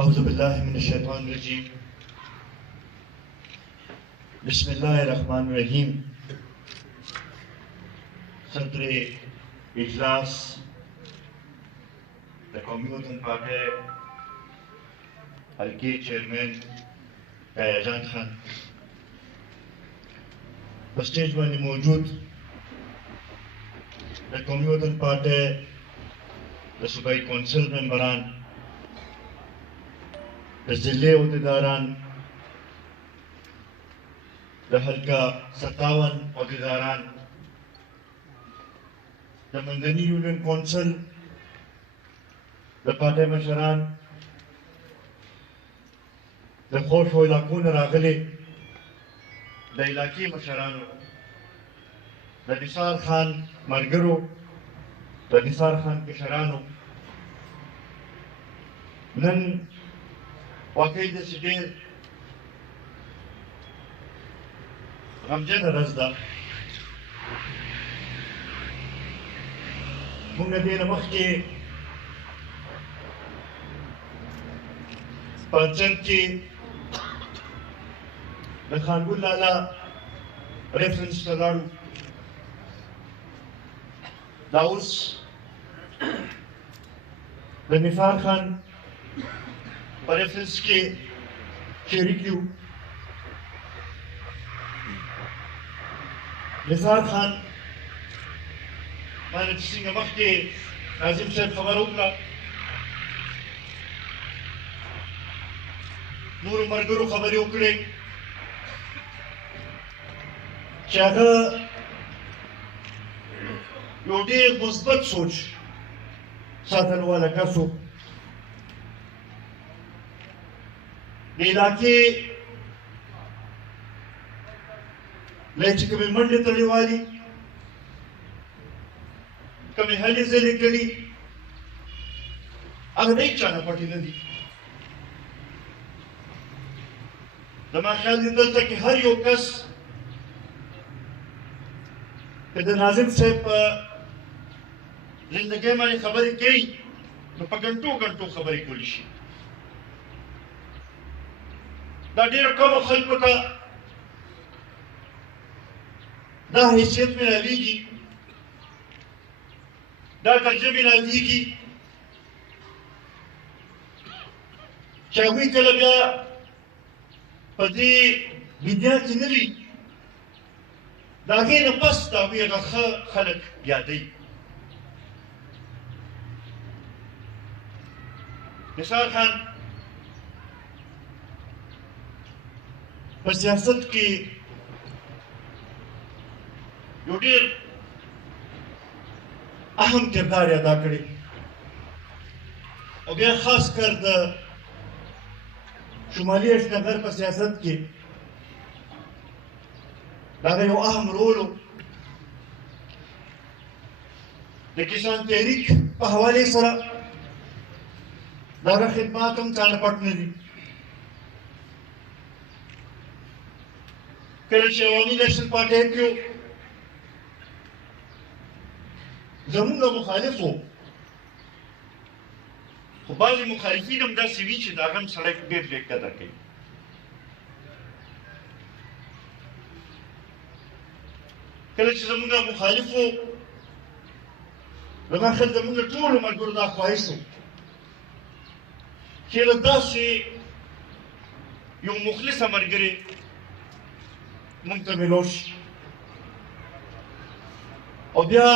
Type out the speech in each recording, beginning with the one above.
أعوذ بالله من الشيطان الرجيم بسم الله الرحمن الرحیم. صدر اجلاس قومی وطن پارٹی حلقے چیئرمین یحییٰ جان خان، اسٹیج میں موجود قومی وطن پارٹی صوبائی کونسل ممبران، ضلع عہدیداران، حلقہ 57 عہدیداران، مدنی یونین کونسل، پارٹی مشران، خوش و علاقوں راغلے علاقی مشرانو، نثار خان مرګرو، نثار خان کشرانو، نن واقعي داسې ډېر غمجنه ورځ ده. موږ د دې نه مخکې په اڅک کې د خانګل لالا ریفرنس ته لاړو. دا اوس د نثار خان په ریفرنس کې شریک یو. نثار خان باندې چې څنګه مخکې ناظم صاحب خبره وکړه، نورو ملګرو خبرې وکړې چې هغه یو ډېر مثبت سوچ ساتلو والا کس و. د علاقې له چې کومې منډې تړلې والي، کومې هلې ځلې کړي، هغه د هېچا نه پټې نه دي. زما خیال دی دلته کې هر یو کس که د ناظم صاحب په زندګۍ باندې خبرې کوي نو په ګنټو ګنټو خبرې کولی شي. دا ډېرو کمو خلکو ته دا حیثیت ملاویږي، دا درجه ملاویږي چې هغوی کله بیا په دې دنیا کې نه وي، د هغې نه پس د هغوی هغه ښه خلک یادوي. نثار خان په سیاست کې یو ډېر اهم کردار ادا کړی، او بیا خاص کر د شمالي اشنغر په سیاست کې د هغه یو اهم رول و. د کسان تحریک په حوالې سره د هغه خدمات هم چا نه پټ نه دي. کله چې عوامي نیشنل پارټۍ کې زمونږ مخالف و، خو بعضې مخالفین هم داسې وي چې د هغه هم سړی ډېر ډېر قدر کوي. کله چې زمونږ مخالف و، زما خیال زمونږ ټولو ملګرو دا خواهش و چې له داسې یو مخلصه ملګري موږ ته میلاو شي، او بیا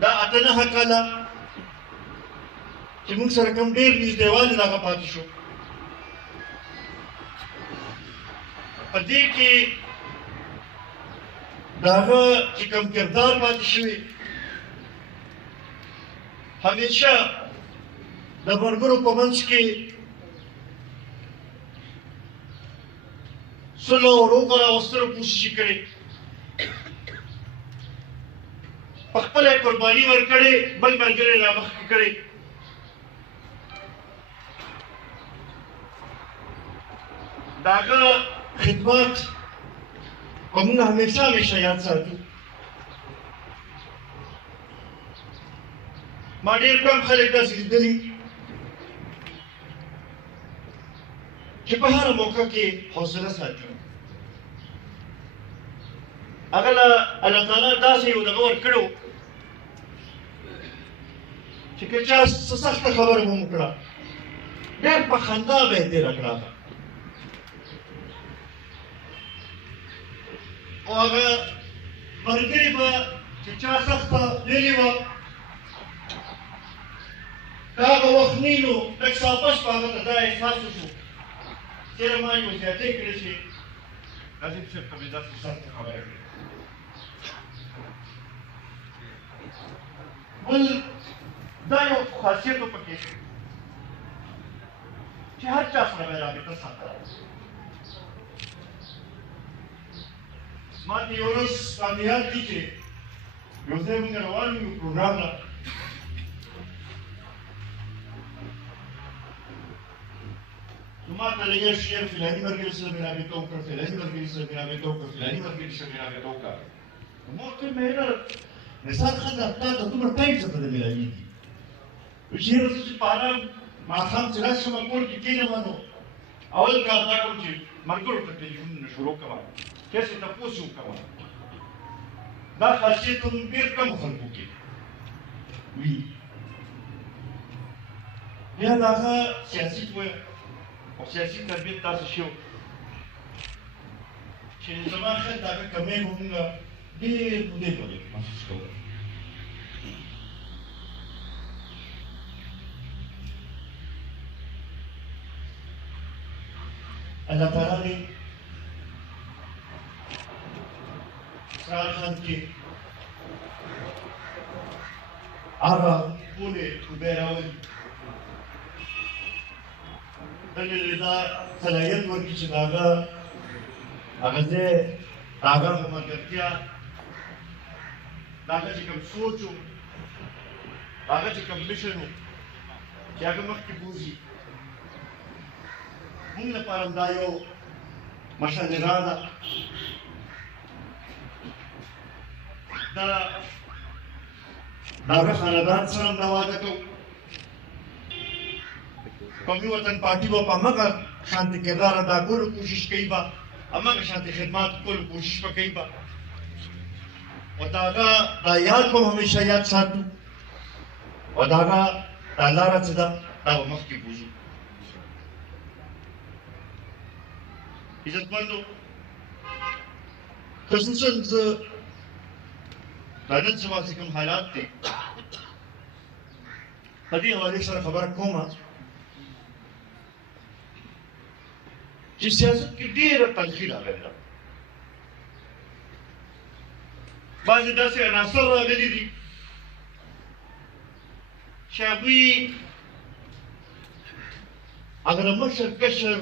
دا 8 کاله چې موږ سره کوم ډېر نږدېوالی د هغه پاتې شو، په دې کې د هغه چې کوم کردار پاتې شوی همیشه د ملګرو په منځ کې صلح او روغه راوستلو کوشش یې کړی، په خپله یې قرباني ورکړې، بل ملګري را مخکې کړی. د هغه خدمات به موږ همیشه یاد ساتو. ما ډېر کم خلک داسې لیدلي چې په هر موقع کې حوصله ساتي. هغه الله تعالی داسې یو دغه ورکړو چې که چا څه سخته خبره مو وکړه ډېر په خندا به یې تېره کړه او هغه ملګري به چې چا سخته ویلې وه د هغه وخت نه نو لږ ساپس په هغه ته دا احساس وشو چېرې ما یو زیاتې کړې چې نظیم صاحب ته مې داسې سخته خبره کړې. بل دا یو خاصیت و پکې چې هر چا سره مې رابطه ساتله. ما ته یو ورځ باندې یاد دي چې یو ځای مونږ روان یو پروګرام له نو ما ته لږ شعر فلاني ملګري سره مې رابطه وکړه فلاني ملګري سره مې رابطه وکړه فلاني ملګري سره مې رابطه وکړه. ما ورته ویل مهره نثار خان دا تا ته دومره ټایم څه ته میلاویږي وایي چې یاره زه چې په ارام ماښام چې راشم کور کې کښېنم نو اول کار دا کوم چې ملګرو ته ټلیفونونه شروع کوم کیسې تپوس وکړم. دا خاصیت هم ډېر کمو خلکو کې وي. بیا د هغه سیاسي پوهه او سیاسي تربیت داسې شی و چې زما خیال د هغه کمی به مونږ ډېر مودې پورې محسوس کوو. الله تعالی دې اسرار خان کې هغه ټولې توبې راولي دلته دا صلاحیت ورکړي چې د هغه ځای د هغه ملګرتیا د هغه چې کوم سوچ و د هغه چې کوم مشن و چې هغه مخکې بوځي مونږ لپاره دا یو مشاهره ده. د هغه خاندان سره هم دا وعده کوو قومي وطن پارټي به په همغه شانتې کردار ادا کولو کوشش کوي به همغه شانتې خدمات کولو کوشش به کوي به او د هغه دا یاد به همیشه یاد ساتو او د هغه دا لاره څه ده دا به مخکې بوځو. عزتمندو خصوصا زه دا نن سبا چې کوم حالات دي په دې حوالې سره خبره کومه چې سیاست کې ډېره تلخي راغلې ده. بعضې داسې عناصر راغلي دي چې هغوی هغه د مشر کشر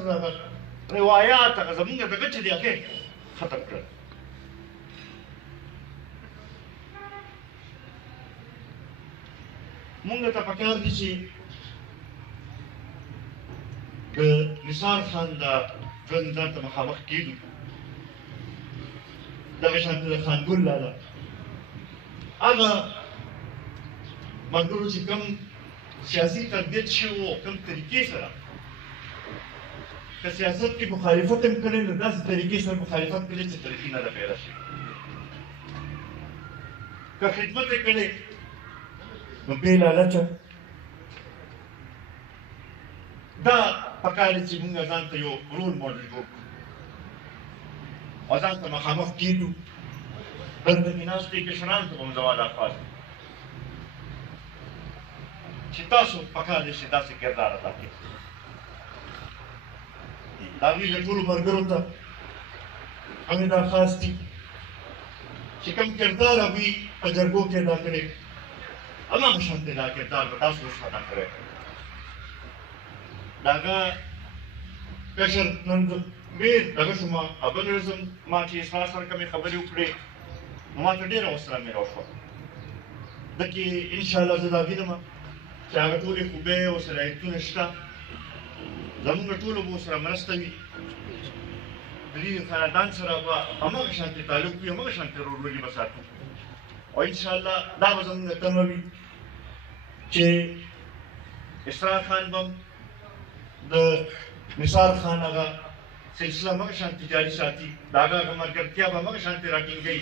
روایات هغه زمونږ دغه چې دی هغه ختم کړل. مونږ ته پکار دي چې د نثار خان د ژوند درد ته مخامخ کېږو دغه شانتې د خانګل لاله هغه ملګرو چې کوم سیاسي تربیت شوي وو کوم طریقې سره که سیاست کې مخالفت هم کړی نو داسې طریقې سره مخالفت کړی چې ترقي نه ده پیدا شي. که خدمت یې کړی نو بې لالچه دا پکار دی چې موږ ځان ته یو رول موډل جوړ کړو او ځان ته مخامخ کېږو. دلته کې ناستې کشرانو ته به مو زما دا خواست چې تاسو پکار دی چې داسې کردار ادا کړئ. د هغوی له ټولو ملګرو ته همې دا خاص دي چې کوم کردار هغوی په جرګو کې ادا کړی هماغه شانتې دا کردار به تاسو اوس ادا کړی. د هغه کشر نن ډېر دغه شومه بل ورځ ما چې اسرار سره کومې خبرې وکړې نو ما ته ډېره حوصله مې راوشوه. دکې انشاءالله زه دا وینم چې هغه ټولې خوبۍ او صلاحیتونه شته زمونږ ټولو به ورسره مرسته وي. د دې خاندان سره به همغه شانتې تعلق وي همغه شانتې ورورولي به ساتو او انشاءالله دا به زمونږ تمه وي چې اسرار خان به د نثار خان هغه سلسله مګه شانتي جاری ساتي داغه مرګرتیا به مګه شانتي راټینګي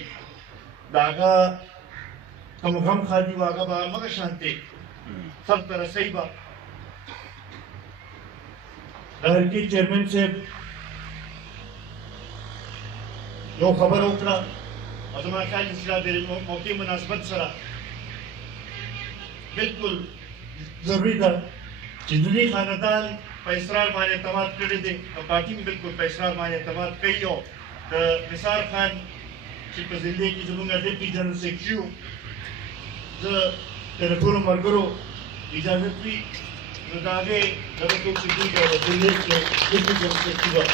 داغه کوم غم خادي واغه به مګه شانتي سر تر سیبا هر کی چیرمن صاحب یو خبر وکړه ازما خیال چې د موقع مناسبت سره بالکل ضروری ده چې د دې خاندان په اسرار باندې اعتماد کړی دی او پارټي هم بالکل په اسرار باندې اعتماد کوي او د نثار خان چې په زندګۍ کې زموږ ډیپټي جنرال سیکرټري و زه د ټولو ملګرو اجازه وي نو د هغې دغه څوک چې دوی د زندګۍ کې ډیپټي جنرال سیکرټري وه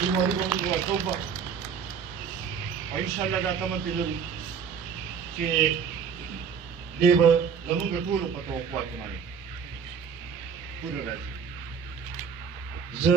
بیماري به موږ ورکوو به او انشاءالله دا تمه پرې لرو چې دی به زموږ ټولو په توقعاتو باندې پوره راځي زه